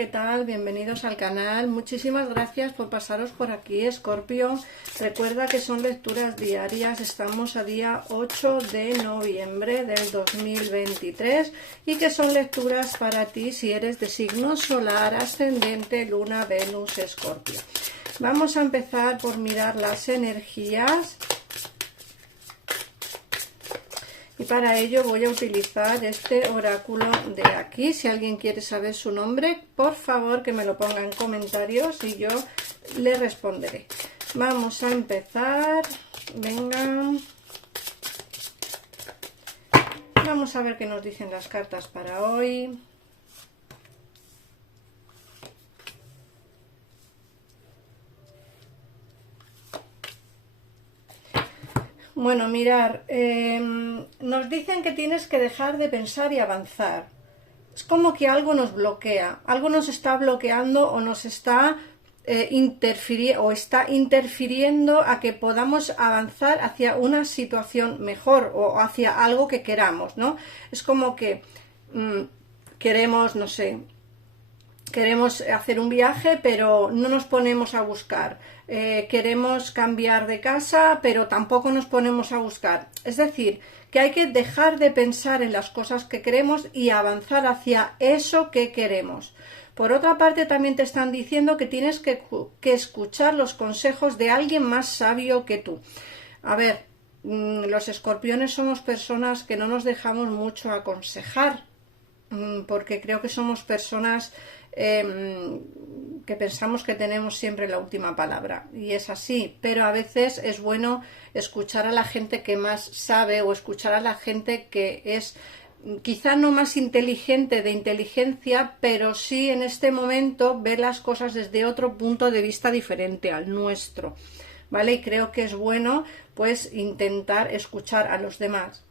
¿qué tal? Bienvenidos al canal. Muchísimas gracias por pasaros por aquí, Escorpio. Recuerda que son lecturas diarias. Estamos a día 8 de noviembre del 2023 y que son lecturas para ti si eres de signo solar, ascendente, luna, Venus, Escorpio. Vamos a empezar por mirar las energías. Y para ello voy a utilizar este oráculo de aquí. Si alguien quiere saber su nombre, por favor que me lo ponga en comentarios y yo le responderé. Vamos a empezar. Venga. Vamos a ver qué nos dicen las cartas para hoy. Bueno, mirar, nos dicen que tienes que dejar de pensar y avanzar. Es como que algo nos bloquea, algo nos está bloqueando o nos está interfiriendo a que podamos avanzar hacia una situación mejor o hacia algo que queramos, ¿no? Es como que queremos, no sé, queremos hacer un viaje, pero no nos ponemos a buscar. Queremos cambiar de casa, pero tampoco nos ponemos a buscar. Es decir, que hay que dejar de pensar en las cosas que queremos y avanzar hacia eso que queremos. Por otra parte, también te están diciendo que tienes que escuchar los consejos de alguien más sabio que tú. A ver, los escorpiones somos personas que no nos dejamos mucho aconsejar, porque creo que somos personas que pensamos que tenemos siempre la última palabra, y es así, pero a veces es bueno escuchar a la gente que más sabe o escuchar a la gente que es quizá no más inteligente de inteligencia, pero sí en este momento ver las cosas desde otro punto de vista diferente al nuestro, ¿vale? Y creo que es bueno pues intentar escuchar a los demás.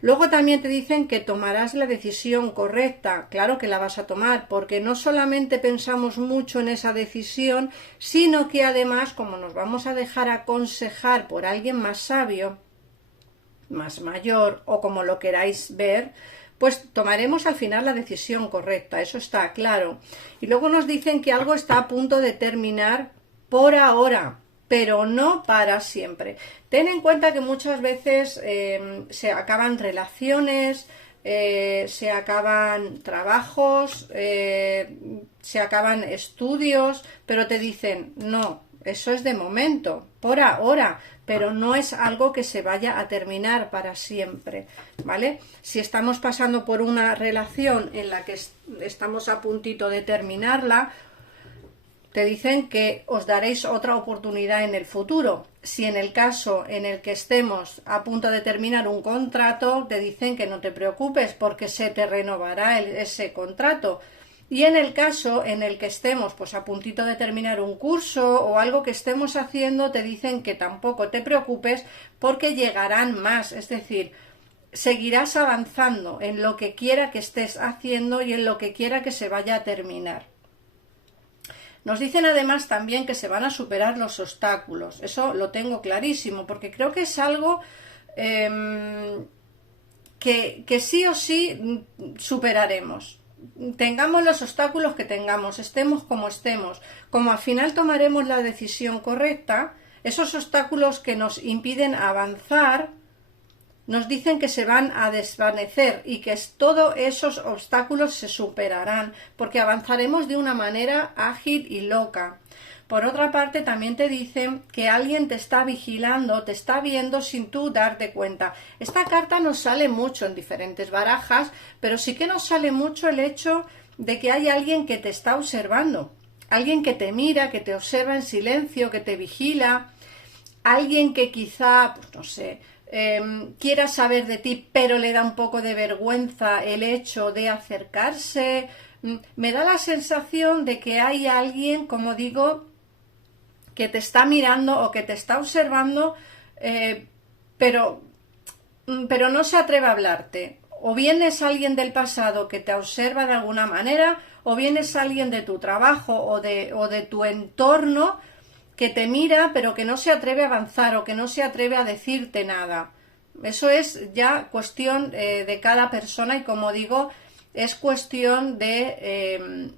Luego también te dicen que tomarás la decisión correcta. Claro que la vas a tomar, porque no solamente pensamos mucho en esa decisión, sino que además, como nos vamos a dejar aconsejar por alguien más sabio, más mayor, o como lo queráis ver, pues tomaremos al final la decisión correcta, eso está claro. Y luego nos dicen que algo está a punto de terminar por ahora, pero no para siempre. Ten en cuenta que muchas veces se acaban relaciones, se acaban trabajos, se acaban estudios, pero te dicen, no, eso es de momento, por ahora, pero no es algo que se vaya a terminar para siempre, ¿vale? Si estamos pasando por una relación en la que estamos a puntito de terminarla, te dicen que os daréis otra oportunidad en el futuro. Si en el caso en el que estemos a punto de terminar un contrato, te dicen que no te preocupes porque se te renovará ese contrato. Y en el caso en el que estemos pues a puntito de terminar un curso o algo que estemos haciendo, te dicen que tampoco te preocupes porque llegarán más. Es decir, seguirás avanzando en lo que quiera que estés haciendo y en lo que quiera que se vaya a terminar. Nos dicen además también que se van a superar los obstáculos. Eso lo tengo clarísimo, porque creo que es algo que sí o sí superaremos. Tengamos los obstáculos que tengamos, estemos como estemos. Como al final tomaremos la decisión correcta, esos obstáculos que nos impiden avanzar, nos dicen que se van a desvanecer y que todos esos obstáculos se superarán porque avanzaremos de una manera ágil y loca. Por otra parte, también te dicen que alguien te está vigilando, te está viendo sin tú darte cuenta. Esta carta nos sale mucho en diferentes barajas, pero sí que nos sale mucho el hecho de que hay alguien que te está observando, alguien que te mira, que te observa en silencio, que te vigila, alguien que quizá, pues no sé, quiera saber de ti, pero le da un poco de vergüenza el hecho de acercarse. Me da la sensación de que hay alguien, como digo, que te está mirando o que te está observando, pero no se atreve a hablarte. O bien es alguien del pasado que te observa de alguna manera, o bien es alguien de tu trabajo o de tu entorno que te mira pero que no se atreve a avanzar o que no se atreve a decirte nada. Eso es ya cuestión de cada persona y, como digo, es cuestión de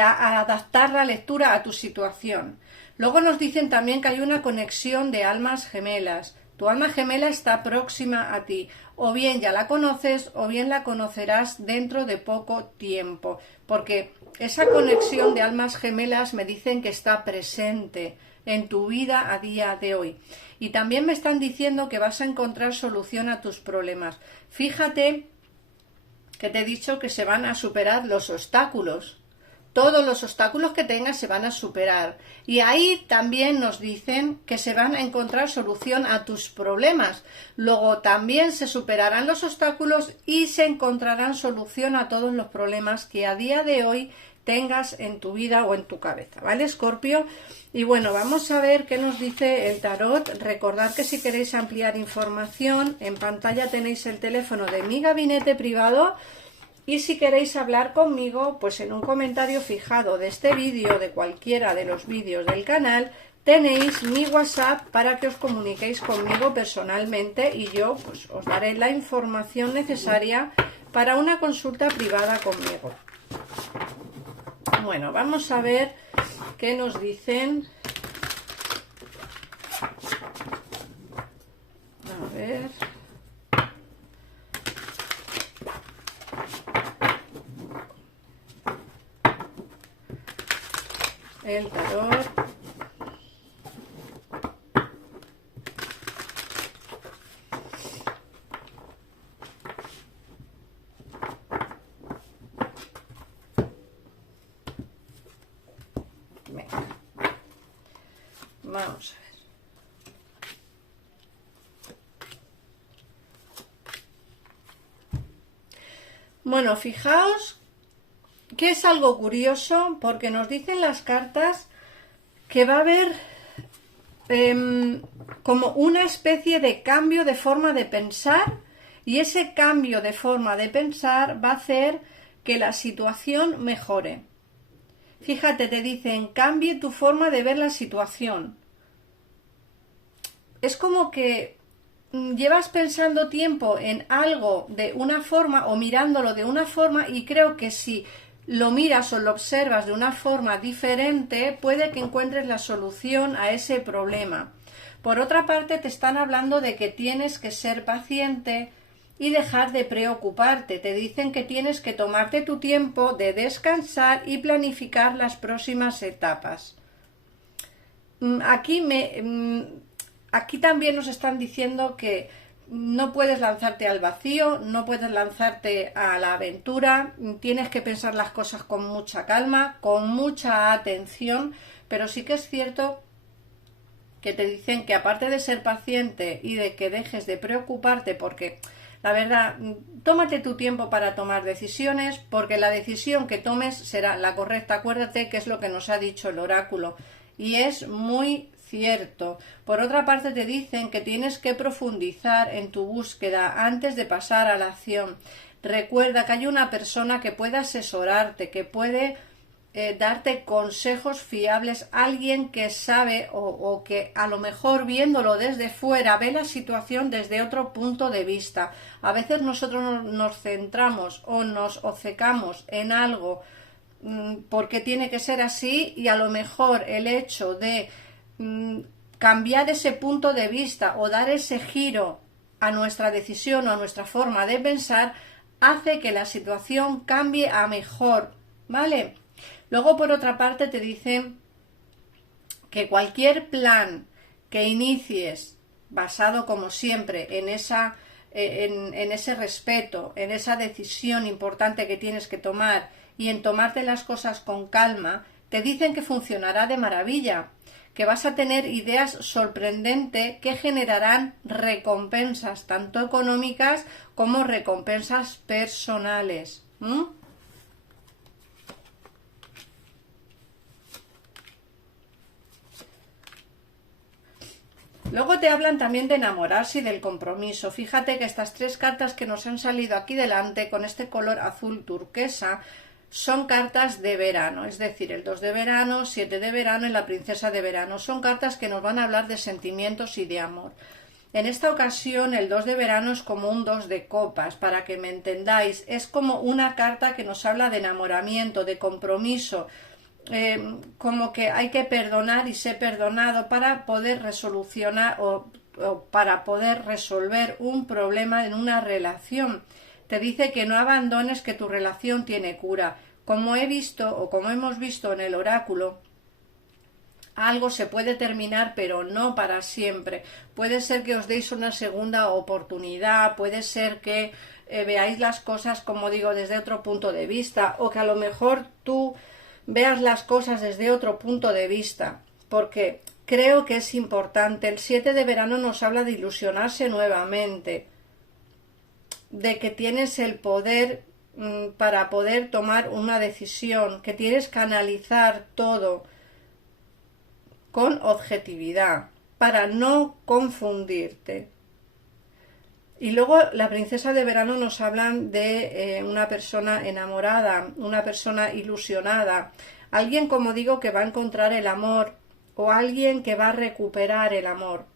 adaptar la lectura a tu situación. Luego nos dicen también que hay una conexión de almas gemelas. Tu alma gemela está próxima a ti, o bien ya la conoces o bien la conocerás dentro de poco tiempo, porque esa conexión de almas gemelas me dicen que está presente en tu vida a día de hoy. Y también me están diciendo que vas a encontrar solución a tus problemas. Fíjate que te he dicho que se van a superar los obstáculos. Todos los obstáculos que tengas se van a superar. Y ahí también nos dicen que se van a encontrar solución a tus problemas. Luego también se superarán los obstáculos y se encontrarán solución a todos los problemas que a día de hoy tengas en tu vida o en tu cabeza, ¿vale, Escorpio? Y bueno, vamos a ver qué nos dice el tarot. Recordad que si queréis ampliar información, en pantalla tenéis el teléfono de mi gabinete privado. Y si queréis hablar conmigo, pues en un comentario fijado de este vídeo, de cualquiera de los vídeos del canal, tenéis mi WhatsApp para que os comuniquéis conmigo personalmente y yo pues os daré la información necesaria para una consulta privada conmigo. Bueno, vamos a ver qué nos dicen. A ver. El tarot. Venga. Vamos a ver. Bueno, fijaos que es algo curioso porque nos dicen las cartas que va a haber como una especie de cambio de forma de pensar, y ese cambio de forma de pensar va a hacer que la situación mejore. Fíjate, te dicen, cambie tu forma de ver la situación. Es como que llevas pensando tiempo en algo de una forma o mirándolo de una forma, y creo que si lo miras o lo observas de una forma diferente, puede que encuentres la solución a ese problema. Por otra parte, te están hablando de que tienes que ser paciente y dejar de preocuparte. Te dicen que tienes que tomarte tu tiempo de descansar y planificar las próximas etapas. Aquí también nos están diciendo que no puedes lanzarte al vacío, no puedes lanzarte a la aventura, tienes que pensar las cosas con mucha calma, con mucha atención, pero sí que es cierto que te dicen que aparte de ser paciente y de que dejes de preocuparte, porque la verdad, tómate tu tiempo para tomar decisiones, porque la decisión que tomes será la correcta. Acuérdate que es lo que nos ha dicho el oráculo, y es muy cierto. Por otra parte, te dicen que tienes que profundizar en tu búsqueda antes de pasar a la acción. Recuerda que hay una persona que puede asesorarte, que puede darte consejos fiables, alguien que sabe o que a lo mejor viéndolo desde fuera ve la situación desde otro punto de vista. A veces nosotros nos centramos o nos obcecamos en algo porque tiene que ser así, y a lo mejor el hecho de cambiar ese punto de vista o dar ese giro a nuestra decisión o a nuestra forma de pensar hace que la situación cambie a mejor, ¿vale? Luego, por otra parte, te dicen que cualquier plan que inicies basado, como siempre, en ese respeto, en esa decisión importante que tienes que tomar y en tomarte las cosas con calma, te dicen que funcionará de maravilla, que vas a tener ideas sorprendentes que generarán recompensas, tanto económicas como recompensas personales. Luego te hablan también de enamorarse y del compromiso. Fíjate que estas tres cartas que nos han salido aquí delante con este color azul turquesa son cartas de verano, es decir, el 2 de verano, 7 de verano y la princesa de verano. Son cartas que nos van a hablar de sentimientos y de amor. En esta ocasión el 2 de verano es como un 2 de copas, para que me entendáis. Es como una carta que nos habla de enamoramiento, de compromiso, como que hay que perdonar y ser perdonado para poder resolucionar o para poder resolver un problema en una relación. Te dice que no abandones, que tu relación tiene cura. Como he visto o como hemos visto en el oráculo, algo se puede terminar, pero no para siempre. Puede ser que os deis una segunda oportunidad, puede ser que veáis las cosas, como digo, desde otro punto de vista, o que a lo mejor tú veas las cosas desde otro punto de vista, porque creo que es importante. El 7 de verano nos habla de ilusionarse nuevamente, de que tienes el poder para poder tomar una decisión, que tienes que analizar todo con objetividad, para no confundirte. Y luego la princesa de verano nos hablan de una persona enamorada, una persona ilusionada, alguien, como digo, que va a encontrar el amor o alguien que va a recuperar el amor.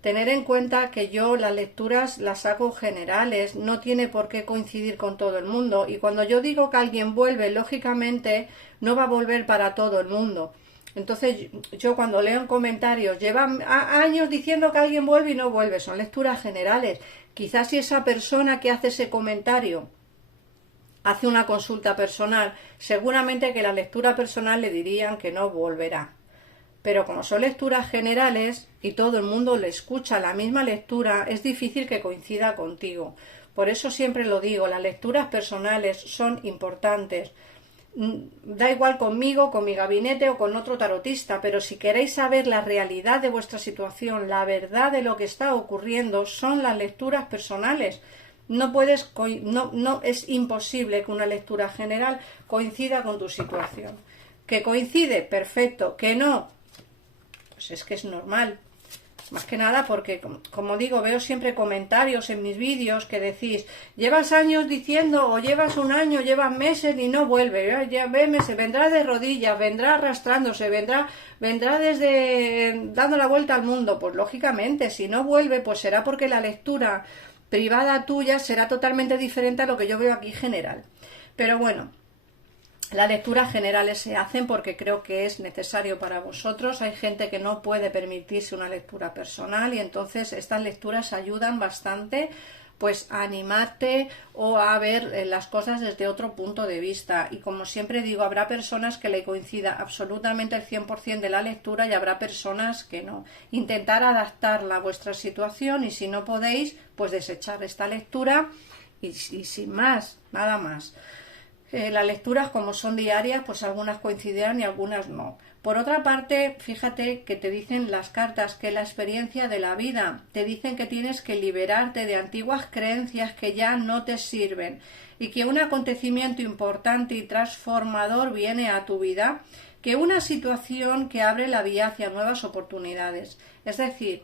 Tener en cuenta que yo las lecturas las hago generales, no tiene por qué coincidir con todo el mundo, y cuando yo digo que alguien vuelve, lógicamente no va a volver para todo el mundo. Entonces yo cuando leo en comentarios, llevan años diciendo que alguien vuelve y no vuelve, son lecturas generales. Quizás si esa persona que hace ese comentario hace una consulta personal, seguramente que la lectura personal le dirían que no volverá. Pero como son lecturas generales y todo el mundo le escucha la misma lectura, es difícil que coincida contigo. Por eso siempre lo digo, las lecturas personales son importantes. Da igual conmigo, con mi gabinete o con otro tarotista, pero si queréis saber la realidad de vuestra situación, la verdad de lo que está ocurriendo, son las lecturas personales. No es imposible que una lectura general coincida con tu situación. ¿Que coincide? Perfecto. ¿Que no? Pues es que es normal. Más que nada porque, como digo, veo siempre comentarios en mis vídeos que decís, llevas años diciendo, o llevas un año, llevas meses y no vuelve, ya se vendrá de rodillas, vendrá arrastrándose, vendrá desde dando la vuelta al mundo. Pues lógicamente, si no vuelve, pues será porque la lectura privada tuya será totalmente diferente a lo que yo veo aquí general. Pero bueno, las lecturas generales se hacen porque creo que es necesario para vosotros. Hay gente que no puede permitirse una lectura personal y entonces estas lecturas ayudan bastante pues a animarte o a ver las cosas desde otro punto de vista. Y como siempre digo, habrá personas que le coincida absolutamente el 100% de la lectura y habrá personas que no. Intentar adaptarla a vuestra situación y si no podéis, pues desechar esta lectura y sin más, nada más. Las lecturas, como son diarias, pues algunas coincidirán y algunas no. Por otra parte, fíjate que te dicen las cartas que la experiencia de la vida, te dicen que tienes que liberarte de antiguas creencias que ya no te sirven y que un acontecimiento importante y transformador viene a tu vida, que una situación que abre la vía hacia nuevas oportunidades. Es decir,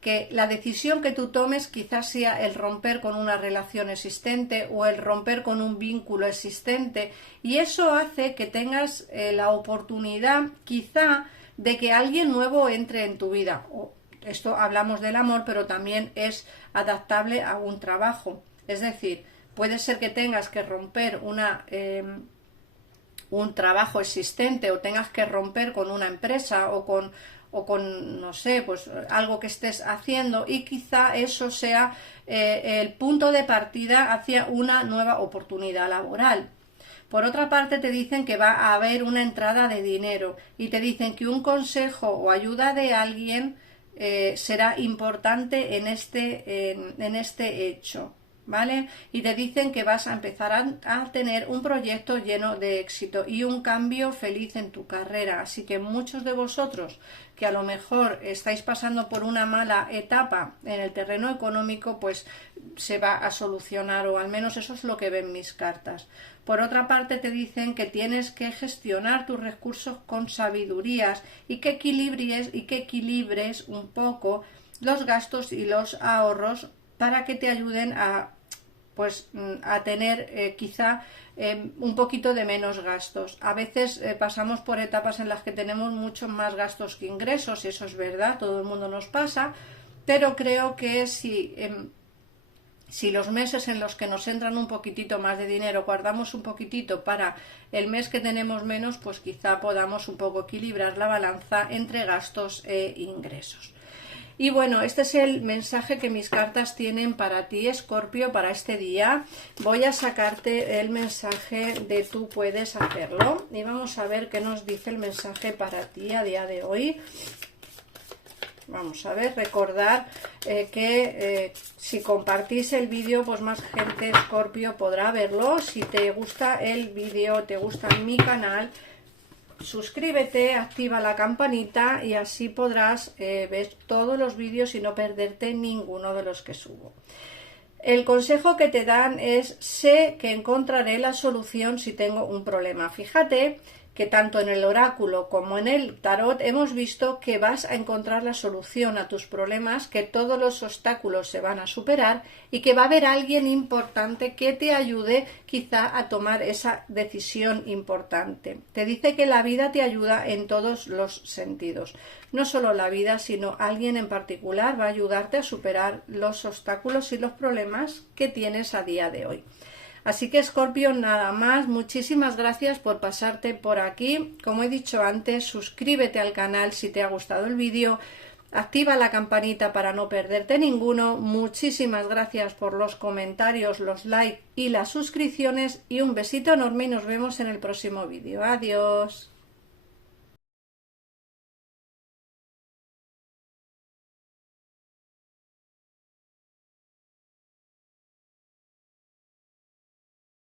que la decisión que tú tomes quizás sea el romper con una relación existente o el romper con un vínculo existente y eso hace que tengas la oportunidad quizá de que alguien nuevo entre en tu vida. Esto hablamos del amor, pero también es adaptable a un trabajo. Es decir, puede ser que tengas que romper un trabajo existente o tengas que romper con una empresa o con no sé, pues algo que estés haciendo y quizá eso sea el punto de partida hacia una nueva oportunidad laboral. Por otra parte, te dicen que va a haber una entrada de dinero y te dicen que un consejo o ayuda de alguien será importante en este hecho. ¿Vale? Y te dicen que vas a empezar a tener un proyecto lleno de éxito y un cambio feliz en tu carrera. Así que muchos de vosotros que a lo mejor estáis pasando por una mala etapa en el terreno económico, pues se va a solucionar, o al menos eso es lo que ven mis cartas. Por otra parte, te dicen que tienes que gestionar tus recursos con sabidurías y que equilibres un poco los gastos y los ahorros para que te ayuden a tener quizá un poquito de menos gastos. A veces pasamos por etapas en las que tenemos muchos más gastos que ingresos, y eso es verdad, todo el mundo nos pasa, pero creo que si los meses en los que nos entran un poquitito más de dinero guardamos un poquitito para el mes que tenemos menos, pues quizá podamos un poco equilibrar la balanza entre gastos e ingresos. Y bueno, este es el mensaje que mis cartas tienen para ti, Escorpio, para este día. Voy a sacarte el mensaje de tú puedes hacerlo y vamos a ver qué nos dice el mensaje para ti a día de hoy. Vamos a ver, recordar que si compartís el vídeo, pues más gente, Escorpio, podrá verlo. Si te gusta el vídeo, te gusta mi canal, suscríbete, activa la campanita y así podrás ver todos los vídeos y no perderte ninguno de los que subo. El consejo que te dan es: sé que encontraré la solución si tengo un problema. Fíjate que tanto en el oráculo como en el tarot hemos visto que vas a encontrar la solución a tus problemas, que todos los obstáculos se van a superar y que va a haber alguien importante que te ayude quizá a tomar esa decisión importante. Te dice que la vida te ayuda en todos los sentidos. No solo la vida, sino alguien en particular va a ayudarte a superar los obstáculos y los problemas que tienes a día de hoy. Así que, Escorpio, nada más, muchísimas gracias por pasarte por aquí. Como he dicho antes, suscríbete al canal si te ha gustado el vídeo, activa la campanita para no perderte ninguno. Muchísimas gracias por los comentarios, los likes y las suscripciones y un besito enorme y nos vemos en el próximo vídeo. Adiós.